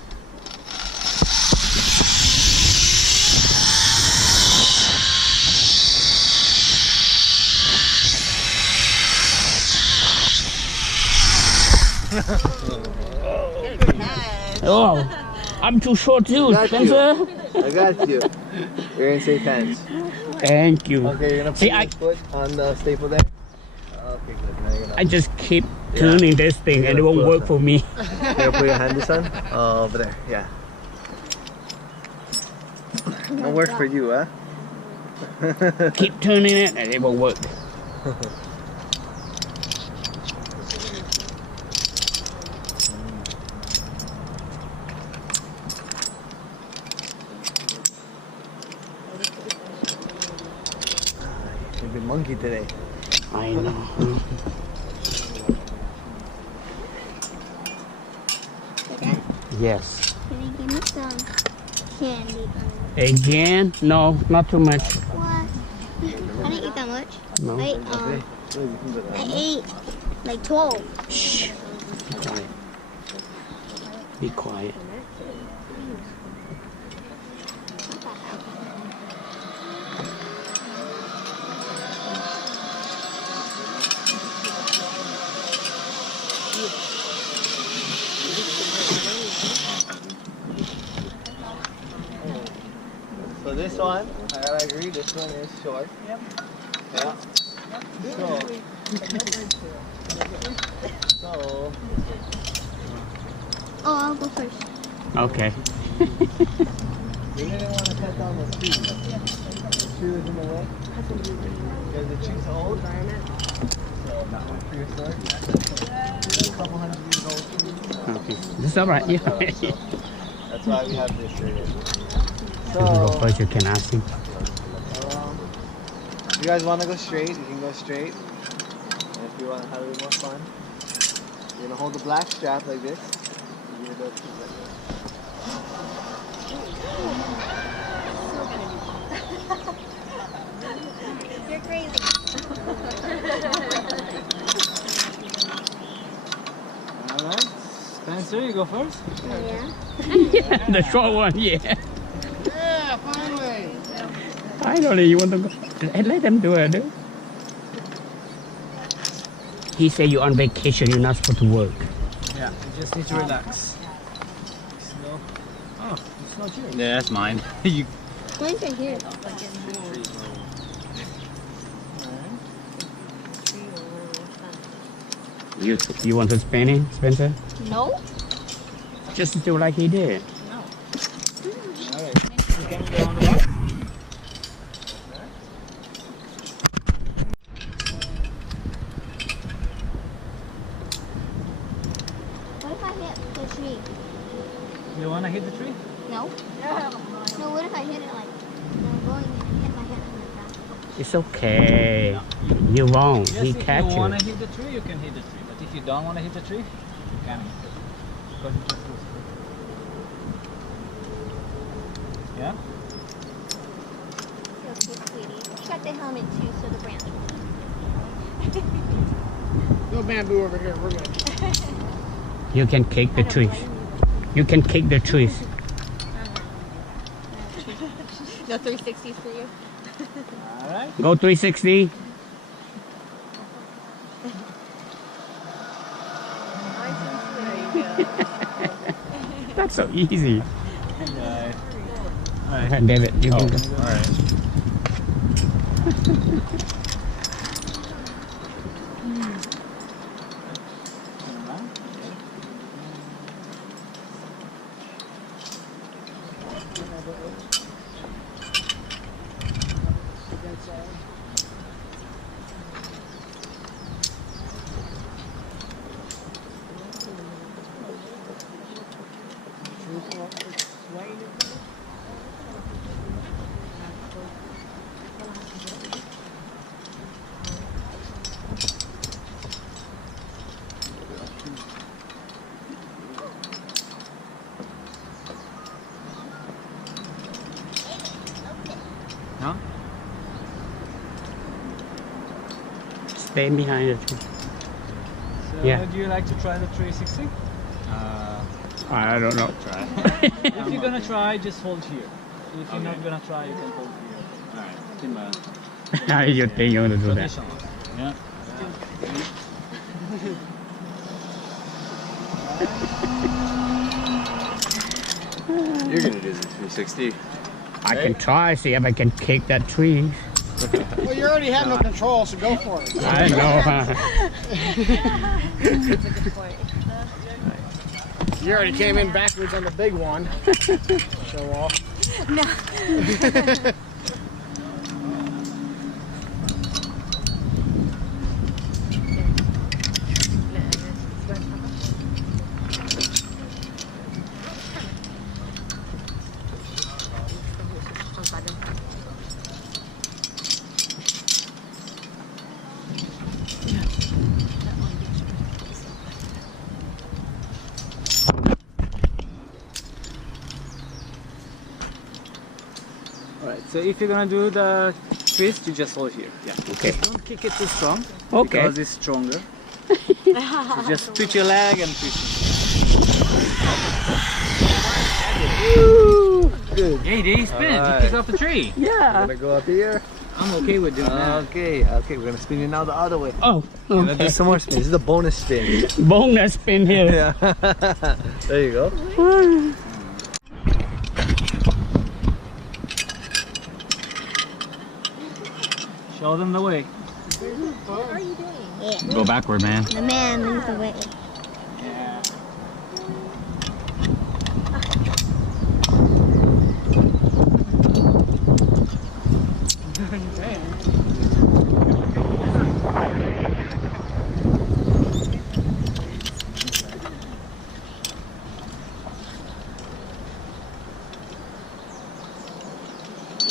Oh, I'm too short too, Got you. Spencer. I got you. You're in safe hands. Thank you. Okay, you're gonna put See, your foot on the staple there? Okay, good. Now you're gonna... I just keep turning this thing and it won't work for me. You're gonna put your hand this on? Over there, yeah. It'll work for you, huh? Keep turning it and it will work. You've been monkey today. I know. Yes. Can you give me some candy? Again? No, not too much. What? I didn't eat that much. No. I ate I ate like 12. Shh. Be quiet. Be quiet. So this one, I gotta agree, this one is short. Yep. Yeah. So. Oh, I'll go first. Okay. We didn't want to cut down the tree. The tree was in the way. Because the tree's old. So that one for your sword. It's a couple hundred years old tree. Okay. This is alright. Yeah. So that's why we have this right here. If you go first, you can ask him. If you guys want to go straight, you can go straight. And if you want to have a little more fun, you're going to hold the black strap like this. You're going to go like this. You're crazy. Alright. Spencer, you go first. Yeah. The short one, yeah. Yeah, finally. Finally, you want to go? Let them do it. Dude. He said you're on vacation, you're not supposed to work. Yeah, you just need to relax. Slow. Oh, it's not yours. Yeah, that's mine. You Mine's right here. You want to spin it, Spencer? No. Just do like he did. Alright. You can go on the back. What if I hit the tree? You wanna hit the tree? No. No, what if I hit it like, I'm going to hit my head on the ground? It's okay. You won't. Yes, He if catch you you. wanna hit the tree, you can hit the tree. But if you don't wanna hit the tree, you can't hit it. Because it just goes through. Yeah? Okay, sweetie. You got the helmet too, so the branch won't. No bamboo over here. We're good. You can kick the trees. You can kick the trees. No 360s for you. Alright. Go 360. That's so easy. Alright. Alright, David, you can go. Alright. Huh? Stay behind the tree. So Yeah. do you like to try the 360? I don't know. Try. If you're gonna try, just hold here. If you're not gonna try, you can hold here. Alright. How you think you're gonna do that? Traditional. Yeah. You're gonna do the 360. I can try, see if I can kick that tree. Well, you already have no control, so go for it. I know. You already came in backwards on the big one. Show off. No. Alright, so if you're gonna do the twist, you just hold here. Yeah. Okay. Just don't kick it too strong. Okay. Because it's stronger. So just twitch your leg and twist it. Good. Hey, did he spin? Alright. He kicked off the tree. We're Yeah. gonna go up here. I'm okay with doing that. Okay, we're gonna spin it now the other way. Oh, We're gonna do okay. some more spins. This is a bonus spin. Bonus spin here. Yeah. There you go. Show them the way. What are you doing? Yeah. Go backward, man. The man leads the way.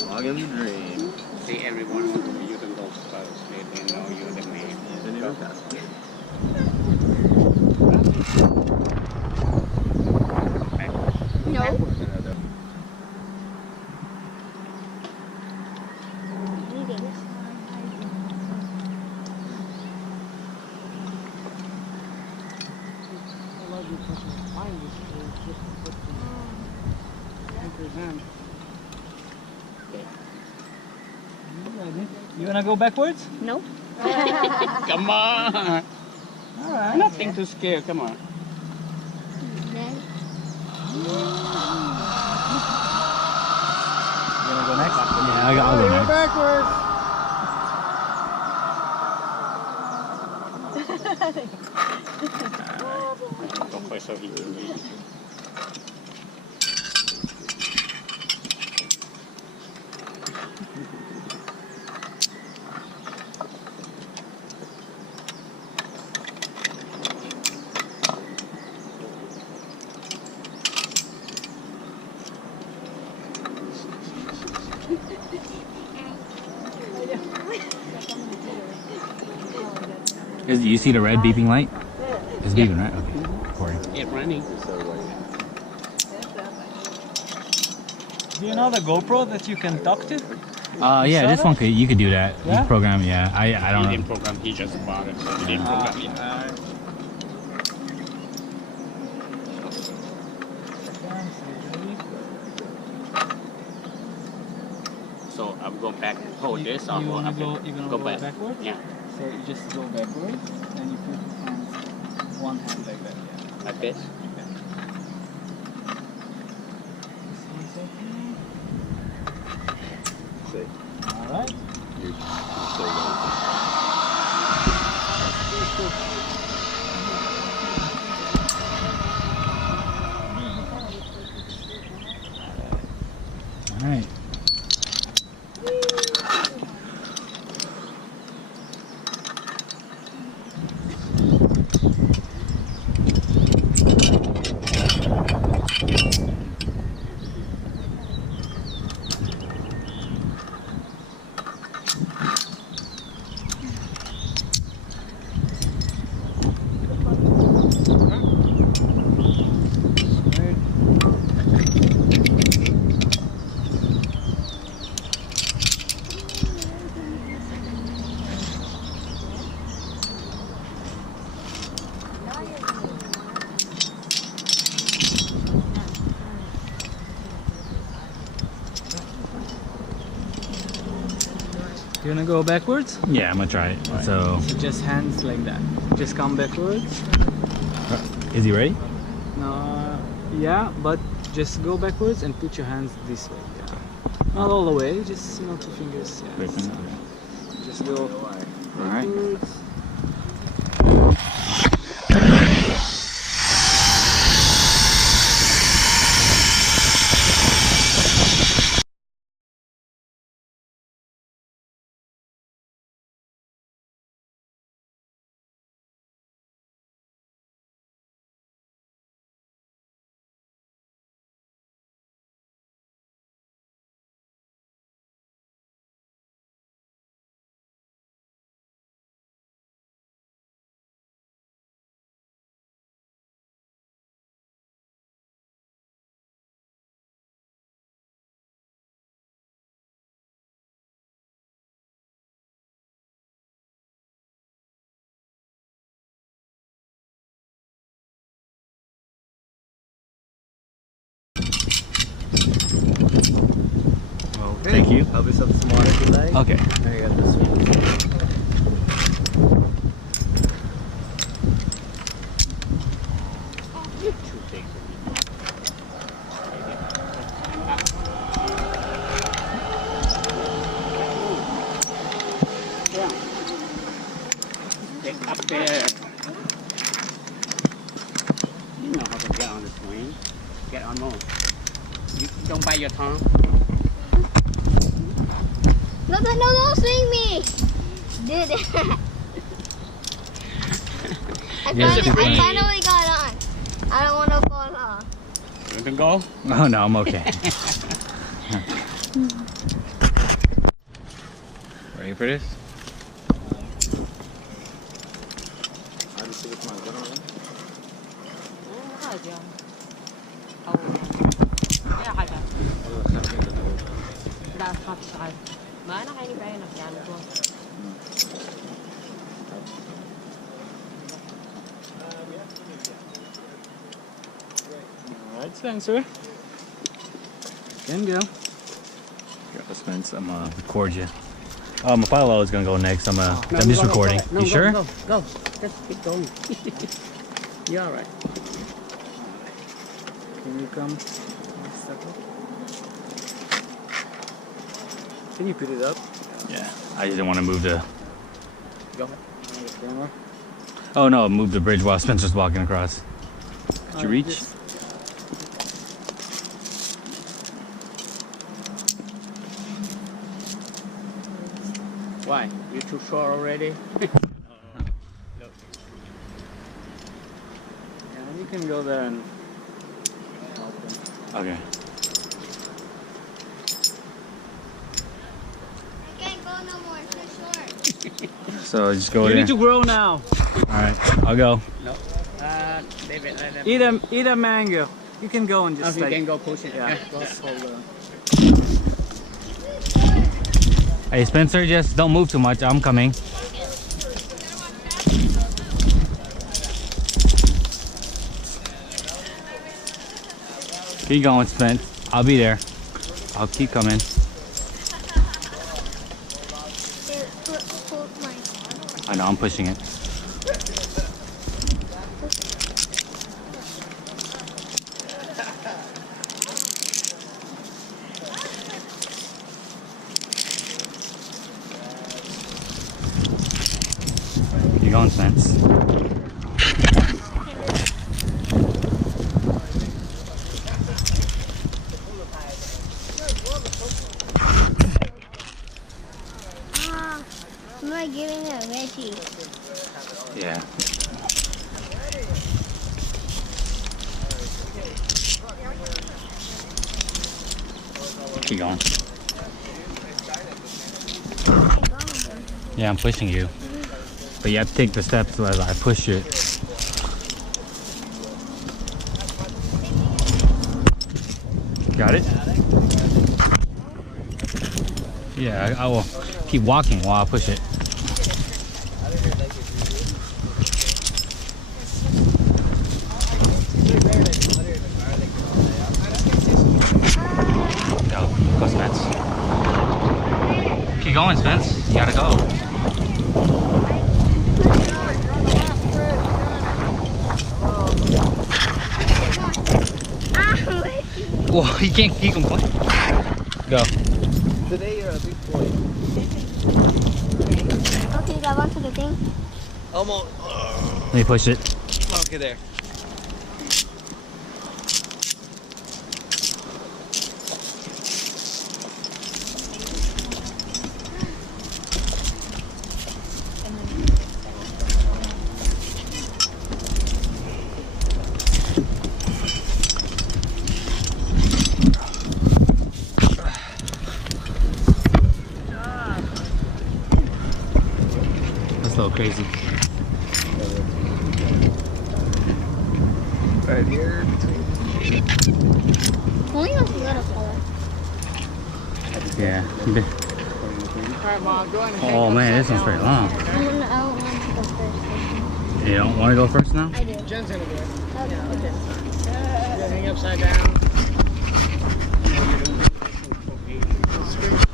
Log in the dream. See everyone, you can go first. They know you're the man. Didn't even pass. No. I love you pushing behind this tree just to put the anchors in. You wanna go backwards? Nope. Come on. Alright. Nothing to scare. Come on. You wanna go next? Yeah, I'll go next. Backwards! Go first so he can read. You see the red beeping light? It's beeping, right? Okay. Recording. It's running. Do you know the GoPro that you can talk to? Yeah, this one you could do that. Yeah? You program, yeah. I don't know. He didn't program, he just bought it, so he didn't program it. So I'm going back, hold this, I'll You go wanna up go, and you gonna go go back. backwards? Yeah, So you just go backwards and you put hands, one hand like that, yeah. like this. Say, Alright. you're so low. All right. You wanna go backwards? Yeah, I'm gonna try it. So, So just hands like that. Just come backwards. is he ready? No, yeah, but just go backwards and put your hands this way. Yeah. Not all the way, just two fingers. Yeah. Just go All right. backwards. Thank you. Help yourself to some water if you like. Okay. There you go, this one. Get up there. You know how to get on the swing. Get on more. You don't bite your tongue. No, don't swing me. Dude. I finally got on. I don't want to fall off. You can go? Oh no, I'm okay. Ready for this? Alright, Spencer. Can go. Here, Spence, I'm gonna record you. My follow is gonna go next. I'm just recording. No, you sure? Go. Just keep going. You're alright. Can you come? Step up. Can you put it up? Yeah. I just didn't want to move the. Go ahead. Oh no, move the bridge while Spencer's walking across. Did you reach? Why? You're too short already? Yeah, you can go there and help them. Okay. I can't go no more. It's too short. So just go You there. need to grow now. Alright, I'll go. No. David, let them. Eat a mango. You can go and just You can go push it. Yeah. Go hold on. Hey Spencer, just don't move too much. I'm coming. Keep going, Spence. I'll be there. I'll keep coming. I know, I'm pushing it. Keep going, Spence. I'm like giving it a veggie. Yeah. Keep going. Yeah, I'm pushing you. But you have to take the steps as I push it. Got it? Yeah, I will keep walking while I push it. Go, Spence. Keep going, Spence. You gotta go. Well, you can't keep complaining. Go. Today you're a big boy. Okay, grab onto the thing. Almost. Let me push it. Okay, there. That's a little crazy. Right here between. Only was a little color. Yeah. Alright, Mom, go ahead and Oh man, this one's pretty long. I don't want to go first. You don't want to go first now? I do. Jen's gonna do it. Okay. Yeah, hang upside down. Straight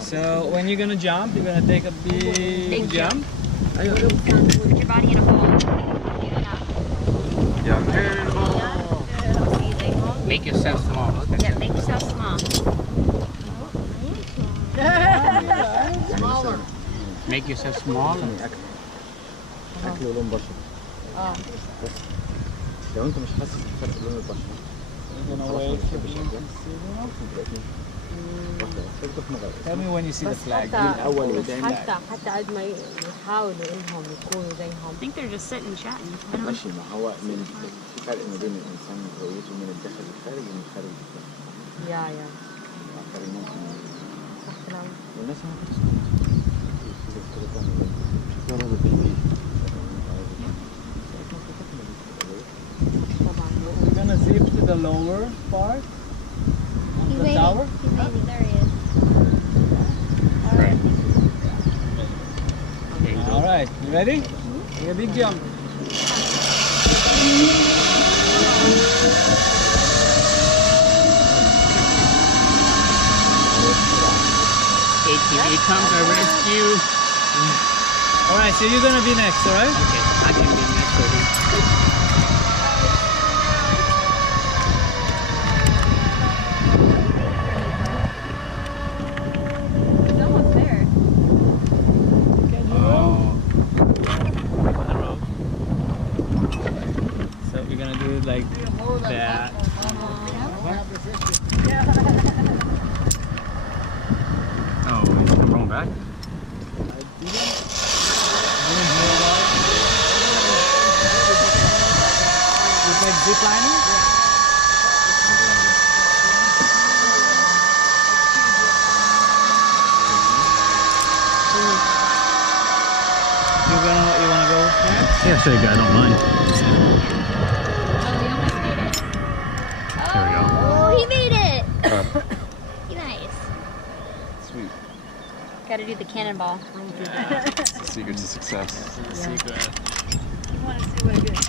So when you're gonna jump, you're gonna take a big jump. Put your body in a ball. Make yourself small. Yeah, make yourself small. Smaller. Make yourself small. اكل ولون بشره. بس لو انت مش حاسس بفرق لون البشره You're gonna wait for him to see. Tell me when you see the flag. حتى قد ما يحاولوا انهم يكونوا زيهم. I think they're just sitting chatting. I don't know. ماشي ما هو من في فرق ما بين الانسان من رؤيته من الداخل للخارج ومن الخارج للداخل. يا فرق ممكن صح كلامك. والناس ما We're gonna zip to the lower part of the tower. There he is. All right, you ready? Take a big jump. 88 comes our rescue. Alright, so you're gonna be next, alright? Okay, I can be next for this. He's almost there. So we're gonna do it like that. Oh, I'm wrong back. It's like ziplining? You wanna go next? Yeah, sure, I don't mind. Oh, he made it! Nice. Sweet. Gotta do the cannonball. Secret to success. Secret. You wanna see what it is?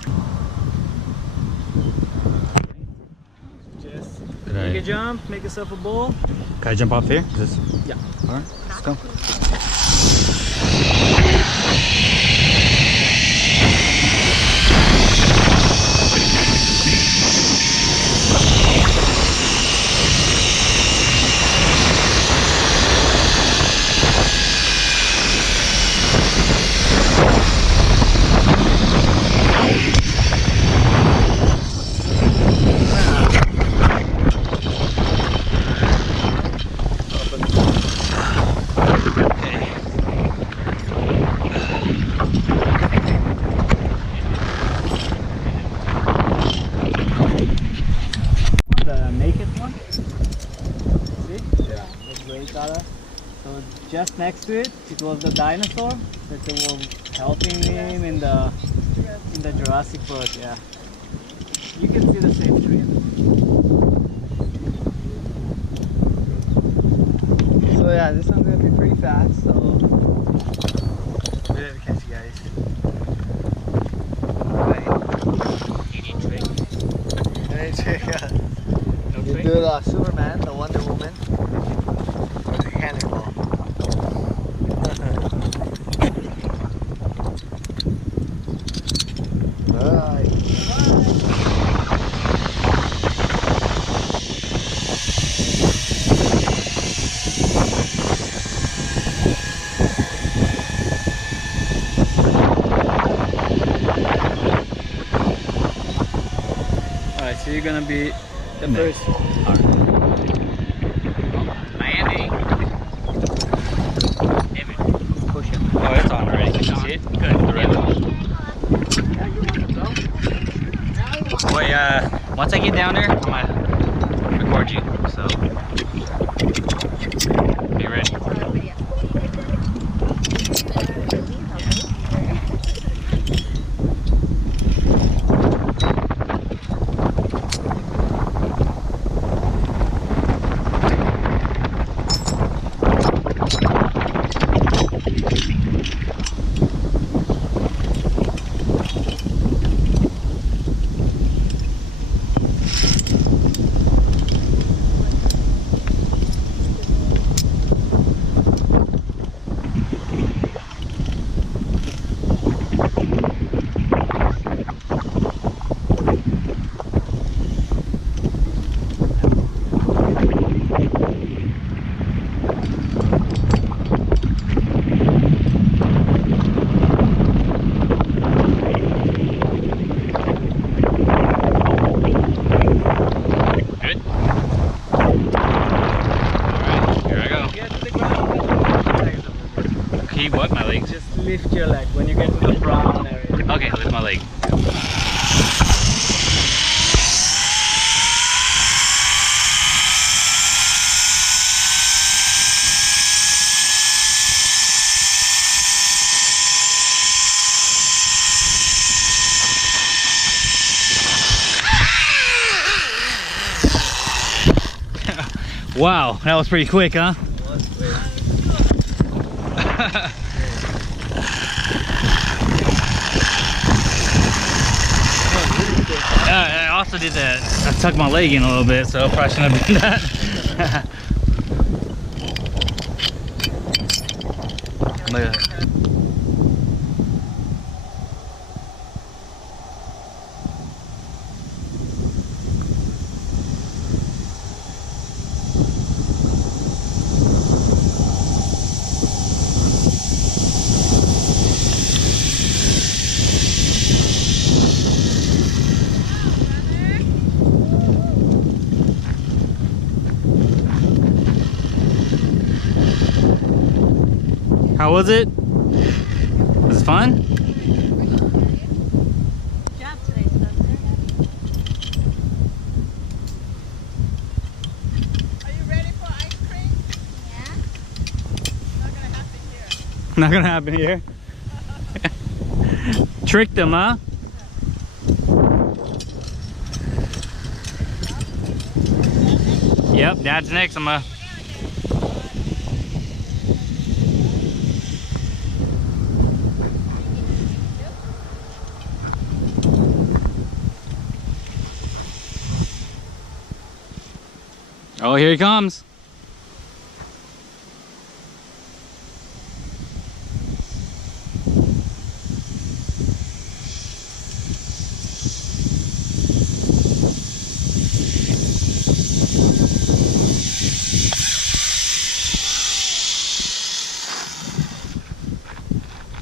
Just Could take a I, jump, make yourself a ball. can I jump off here? Yeah. Alright, let's go. The naked one. See? Yeah. The gray color. So just next to it, it was the dinosaur that they were helping him in the Jurassic Park. Yeah. You can see the same tree. So yeah, this one's gonna be pretty fast. So we'll catch you guys. Yeah. You do the Superman, the Wonder Woman, or the cannonball. Alright. Alright, so you're gonna be the first. Miami. Push it. Oh, it's on already. Can you see it? Good. Wait, once I get down there, I'm gonna record you. So, be ready. lift your leg when you get to the brown area. Okay, lift my leg. Wow, that was pretty quick, huh? I also did that. I tucked my leg in a little bit, so I probably shouldn't have done that. Look at that. How was it? Was it fun? Good job today, Spencer. Are you ready for ice cream? Yeah. Not gonna happen here. Not gonna happen here. Tricked them, huh? Yep, Dad's next. I'm gonna. Oh, here he comes.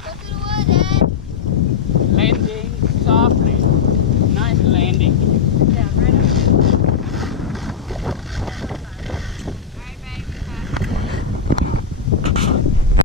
Go to the wood, Dad. Landing softly.